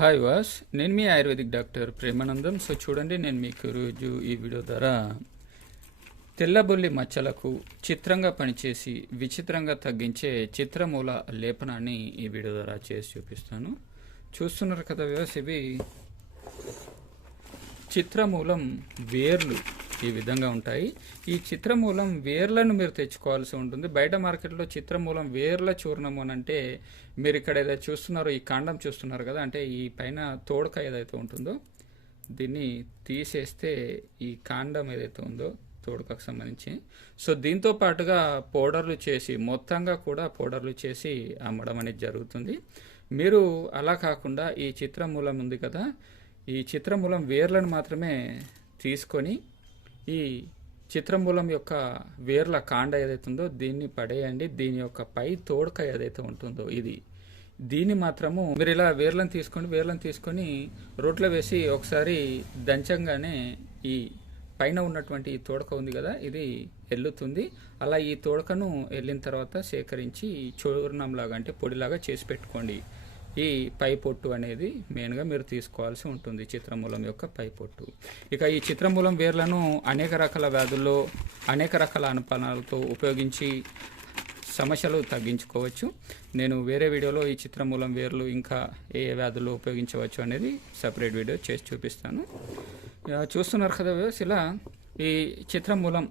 Hi వాస్ నేను మీ ఆయుర్వేదిక్ డాక్టర్ ప్రేమానందం. సో చూడండి నేను మీకు రోజు ఈ వీడియో ద్వారా తెల్లబొల్లి మచ్చలకు చిత్రంగా పనిచేసి విచిత్రంగా తగ్గించే చిత్రమూల లేపనాన్ని ఈ వీడియో ద్వారా చేసి చూపిస్తాను. చూస్తున్నారు కదా వ్యవస్ ఇవి చిత్రమూలం వేర్లు. ఈ విధంగా ఉంటాయి. ఈ చిత్రమూలం వేర్లను మీరు తెచ్చుకోవాల్సి ఉంటుంది. బయట మార్కెట్లో చిత్రమూలం వేర్ల చూర్ణము అని అంటే మీరు ఇక్కడ ఏదైతే చూస్తున్నారో ఈ కాండం చూస్తున్నారు కదా అంటే ఈ పైన తోడక ఏదైతే ఉంటుందో దీన్ని తీసేస్తే ఈ కాండం ఏదైతే ఉందో తోడకకు సంబంధించి. సో దీంతో పాటుగా పౌడర్లు చేసి మొత్తంగా కూడా పౌడర్లు చేసి అమ్మడం అనేది జరుగుతుంది. మీరు అలా కాకుండా ఈ చిత్రమూలం ఉంది కదా ఈ చిత్రమూలం వేర్లను మాత్రమే తీసుకొని ఈ చిత్రమూలం యొక్క వేర్ల కాండ ఏదైతే ఉందో దీన్ని పడేయండి. దీని యొక్క పై తోడక ఏదైతే ఉంటుందో ఇది. దీన్ని మాత్రము మీరు ఇలా వేర్లను తీసుకొని వేర్లను తీసుకొని రోట్లో వేసి ఒకసారి దంచంగానే ఈ పైన ఉన్నటువంటి ఈ తోడక ఉంది కదా ఇది ఎల్లుతుంది. అలా ఈ తోడకను ఎల్లిన తర్వాత సేకరించి చూర్ణంలాగా అంటే పొడిలాగా చేసి పెట్టుకోండి. ఈ పై పొట్టు అనేది మెయిన్గా మీరు తీసుకోవాల్సి ఉంటుంది చిత్రమూలం యొక్క పై పొట్టు ఇక ఈ చిత్రమూలం వేర్లను అనేక రకాల వ్యాధుల్లో అనేక రకాల అనుపానాలతో ఉపయోగించి సమస్యలు తగ్గించుకోవచ్చు. నేను వేరే వీడియోలో ఈ చిత్రమూలం వేర్లు ఇంకా ఏ ఏ వ్యాధుల్లో ఉపయోగించవచ్చు అనేది సపరేట్ వీడియో చేసి చూపిస్తాను. చూస్తున్నారు కదా ఇలా ఈ చిత్రమూలం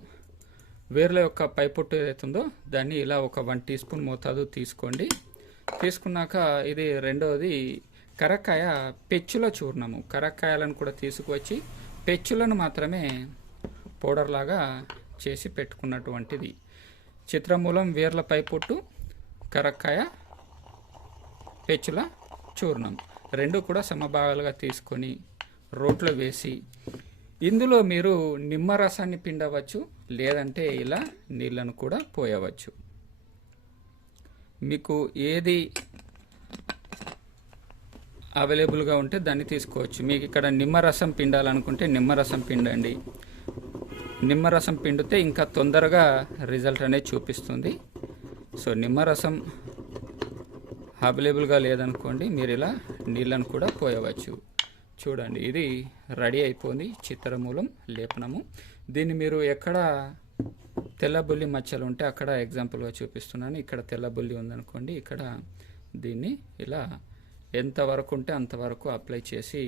వేర్ల యొక్క పై పొట్టు దాన్ని ఇలా ఒక వన్ టీ స్పూన్ మోతాదు తీసుకోండి. తీసుకున్నాక ఇది రెండవది కరక్కాయ పెచ్చుల చూర్ణము. కరక్కాయలను కూడా తీసుకువచ్చి పెచ్చులను మాత్రమే పౌడర్ లాగా చేసి పెట్టుకున్నటువంటిది. చిత్రమూలం వేర్ల పైపొట్టు కరక్కాయ పెచ్చుల చూర్ణం. రెండు కూడా సమభాగాలుగా తీసుకొని రోట్లో వేసి ఇందులో మీరు నిమ్మరసాన్ని పిండవచ్చు లేదంటే ఇలా నీళ్ళను కూడా పోయవచ్చు. మీకు ఏది అవైలబుల్గా ఉంటే దాన్ని తీసుకోవచ్చు. మీకు ఇక్కడ నిమ్మరసం పిండాలనుకుంటే నిమ్మరసం పిండండి. నిమ్మరసం పిండితే ఇంకా తొందరగా రిజల్ట్ అనేది చూపిస్తుంది. సో నిమ్మరసం అవైలబుల్గా లేదనుకోండి మీరు ఇలా నీళ్ళను కూడా పోయవచ్చు. చూడండి ఇది రెడీ అయిపోయింది. చిత్రమూలం లేపనము. దీన్ని మీరు ఎక్కడ తెల్లబుల్లి మచ్చలు ఉంటే అక్కడ ఎగ్జాంపుల్గా చూపిస్తున్నాను. ఇక్కడ తెల్లబుల్లి ఉందనుకోండి ఇక్కడ దీన్ని ఇలా ఎంతవరకు ఉంటే అంతవరకు అప్లై చేసి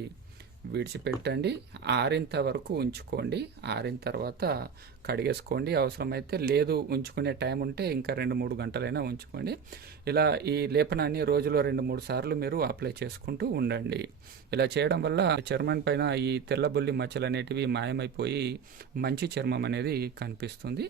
విడిచిపెట్టండి. ఆరింత వరకు ఉంచుకోండి. ఆరిన తర్వాత కడిగేసుకోండి. అవసరమైతే లేదు ఉంచుకునే టైం ఉంటే ఇంకా రెండు మూడు గంటలైనా ఉంచుకోండి. ఇలా ఈ లేపనాన్ని రోజులో రెండు మూడు సార్లు మీరు అప్లై చేసుకుంటూ ఉండండి. ఇలా చేయడం వల్ల చర్మం పైన ఈ తెల్లబొల్లి మచ్చలు అనేటివి మాయమైపోయి మంచి చర్మం అనేది కనిపిస్తుంది.